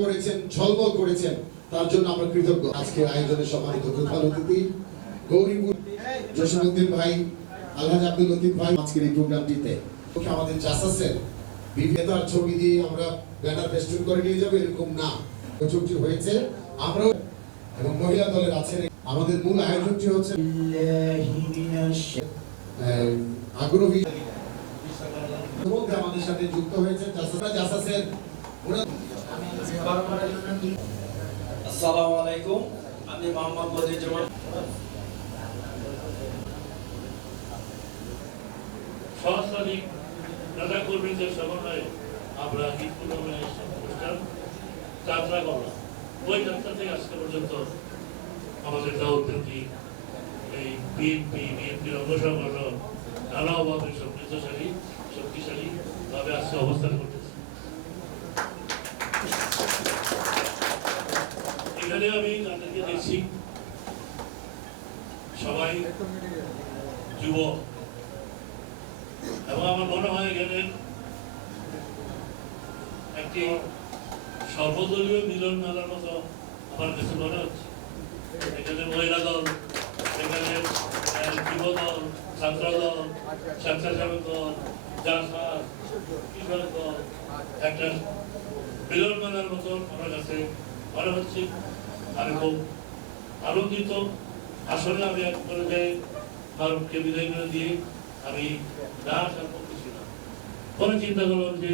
করেছেন ঝলমল করেছেন তার জন্য আমরা কৃতজ্ঞ। আজকের আয়োজনে সম্মানিত প্রধান অতিথি গৌরীপুর জসীমউদ্দিন ভাই আলহাজ আব্দুল লতিফ ভাই আজকের এই প্রোগ্রামটিতে। আমাদের বিভিন্নতার ছবি দিয়ে আমরা ব্যানার ফেস্টুন করে নিয়ে যাব এরকম না। প্রচুরটি হয়েছে আমরাও এবং মহিলা দলের আছেন। আমাদের মূল আয়োজনটি হচ্ছে আগ্রহী মধ্যে আমাদের সাথে যুক্ত হয়েছে। জাসাসরা জাসাসের আসসালামু আলাইকুম। আমি মোহাম্মদ বদিরুজ্জামান সহস্রাধিক নেতা কর্মীদের সমন্বয়ে আমরা হিন্দু ধর্মের অনুষ্ঠান যাত্রা করলাম। ওই যাত্রা থেকে আজকে পর্যন্ত আমাদের দাউদ্দিন এই বিএনপি বিএনপির অঙ্গ সংগঠন নানাভাবে সমৃদ্ধশালী শক্তিশালী ভাবে আজকে অবস্থান করতেছে। এখানে আমি তাদেরকে দেখছি। সবাই যুবক। এবং আমার মনে হয় এখানে একটি সর্বদলীয় মিলন মেলার মতো আমার কাছে মনে হচ্ছে। এখানে মহিলা দল এখানে আহ, যুব দল ছাত্র দল স্বেচ্ছাসেবক দল জাসা কৃষক দল একটা মিলন মেলার মতো আমার কাছে মনে হচ্ছে আমি খুব আনন্দিত। আসলে আমি এক পর্যায়ে ভারতকে বিদায় করে দিয়ে আমি না আসার পক্ষে ছিলাম। পরে চিন্তা করলাম যে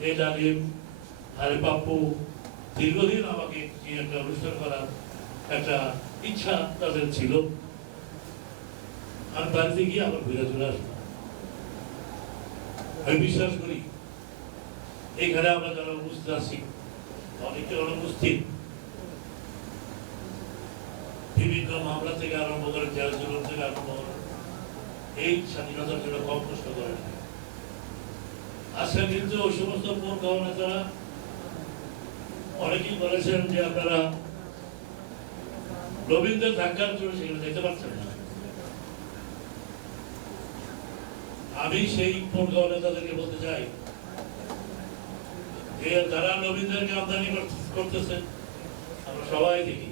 এই জালিম আরে বাপু দীর্ঘদিন আমাকে একটা অনুষ্ঠান করার একটা ইচ্ছা তাদের ছিল। আমি বাড়িতে গিয়ে আবার ঘুরে চলে আসলাম। আমি বিশ্বাস করি, এখানে আমরা যারা উপস্থিত আছি, অনেকে অনুপস্থিত। বিভিন্ন মামলা থেকে আরম্ভ করে জেল জুলুম থেকে আরম্ভ করে, এই স্বাধীনতার জন্য কম কষ্ট করে না আজকে কিন্তু ওই সমস্ত মূর্খ নেতারা অনেকেই বলেছেন যে আপনারা রবীন্দ্র ধাক্কার জন্য সেখানে যেতে পারছেন না। আমি সেই মূর্খ নেতাদেরকে বলতে চাই যে যারা রবীন্দ্রকে আমদানি কর- করতেছে আমরা সবাই দেখি।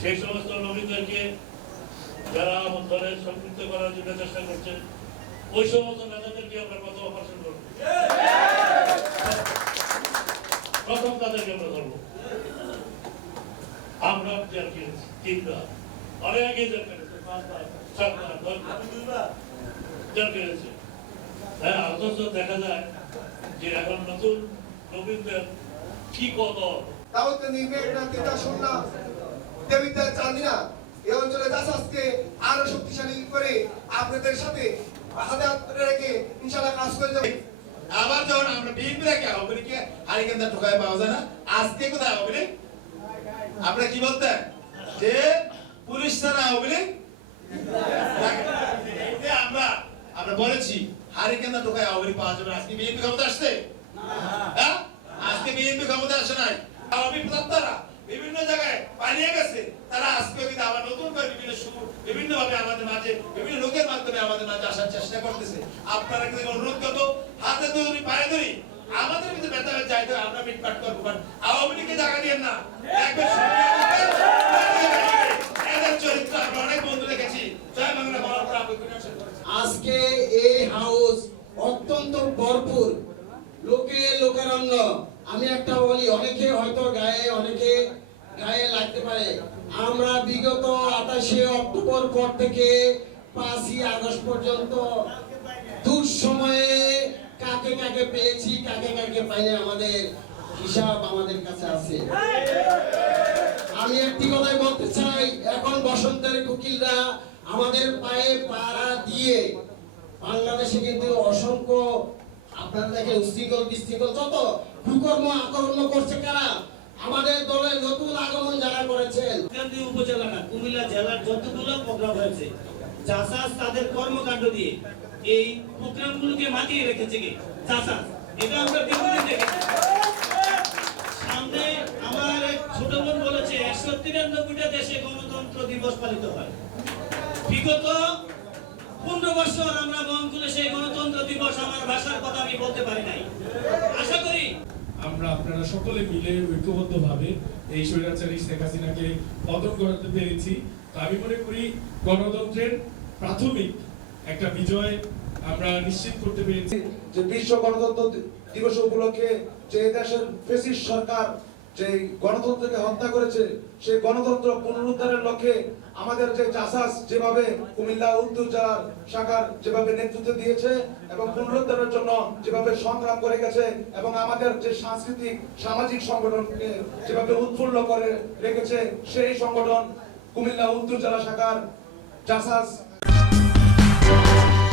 সেই সমস্ত নবীনদেরকে যারা আমার দলে সম্পৃক্ত করার জন্য চেষ্টা করছেন ওই সমস্ত নেতাদেরকে আমরা কত অপারেশন করব। প্রথম তাদেরকে আমরা ধরবো। আমরা জেল খেলেছি তিনবার অনেক আগে জেল খেলেছে পাঁচবার সাতবার দশবার জেল খেলেছে হ্যাঁ অথচ দেখা যায় যে এখন নতুন নবীনদের কি কদর দাউদকে নির্মেট না তিতা শুননা দেবিতা চান্দি না। এই অঞ্চলে দাসাসকে আরও শক্তিশালী করে আপনাদের সাথে হাতে হাত রেখে ইনশাআল্লাহ কাজ করে যাবে। আবার যখন আমরা বিএনপি রাখি আওয়ামী লীগকে হারিকেনটা ঢোকায় পাওয়া যায় না। আজকে কোথায় লীগ? আপনারা কি বলতেন? যে পুলিশ ছাড়া আওয়ামী লীগ? আমরা আমরা বলেছি হারিকেনটা ঢোকায় আওয়ামী লীগ পাওয়া যাবে আজকে বিএনপি ক্ষমতা আসছে? হ্যাঁ? আজকে বিএনপি ক্ষমতা আসে নাই। আওয়ামী প্রত্যারা বিভিন্ন জায়গায় পালিয়ে গেছে। তারা আজকে কিন্তু আবার নতুন করে বিভিন্ন বিভিন্ন ভাবে আমাদের মাঝে বিভিন্ন লোকের মাধ্যমে আমাদের মাঝে আসার চেষ্টা করতেছে। আপনারা কিন্তু অনুরোধ করব হাতে ধরি পায়ে ধরি আমাদের কিন্তু ব্যথা ব্যথা চাইতে আমরা মিটমাট করব আওয়ামী লীগকে জায়গা দিয়েন না। আজকে এই হাউস অত্যন্ত ভরপুর। লোকে লোকারণ্য। আমি একটা বলি, অনেকে হয়তো গায়ে, অনেকে গায়ে লাগতে পারে। আমরা বিগত আঠাশে অক্টোবর পর থেকে পাঁচই আগস্ট পর্যন্ত দুঃসময়ে কাকে কাকে পেয়েছি, কাকে কাকে পাইনি আমাদের হিসাব আমাদের কাছে আছে। আমি একটি কথাই বলতে চাই, এখন বসন্তের কুকিলরা আমাদের পায়ে পাড়া দিয়ে বাংলাদেশে কিন্তু অসংখ্য আপনারা দেখেন উশৃঙ্খল, বিশৃঙ্খল, যত কুকর্ম, আকর্ম করছে কারা? আমাদের দলের নতুন আগমন যারা করেছেন। উপজেলা কুমিল্লা জেলার যতগুলো প্রোগ্রাম হয়েছে চাষাস তাদের কর্মকাণ্ড দিয়ে এই প্রোগ্রামগুলোকে মাতিয়ে রেখেছে কি? চাষাস এটা আমরা দীর্ঘদিন দেখেছি সামনে আমার এক ছোট বোন বলেছে একশো তিরানব্বইটা দেশে গণতন্ত্র দিবস পালিত হয়। বিগত পনেরো বছর আমরা খুলে সেই গণতন্ত্র দিবস আমার ভাষার কথা আমি বলতে পারি নাই। আশা করি আমরা আপনারা সকলে মিলে ঐক্যবদ্ধভাবে এই স্বৈরাচারী শেখ হাসিনাকে পতন করাতে পেরেছি। আমি মনে করি গণতন্ত্রের প্রাথমিক একটা বিজয় আমরা নিশ্চিত করতে পেরেছি। যে বিশ্ব গণতন্ত্র দিবস উপলক্ষে যে দেশের ফেসিস্ট সরকার যে গণতন্ত্রকে হত্যা করেছে, সেই গণতন্ত্র পুনরুদ্ধারের লক্ষ্যে আমাদের যে জাসাস যেভাবে কুমিল্লা, উত্তর জেলার শাখার যেভাবে নেতৃত্ব দিয়েছে এবং পুনরুদ্ধারের জন্য যেভাবে সংগ্রাম করে গেছে এবং আমাদের যে সাংস্কৃতিক, সামাজিক সংগঠনকে যেভাবে উৎফুল্ল করে রেখেছে, সেই সংগঠন কুমিল্লা, উত্তর জেলা শাখার জাসাস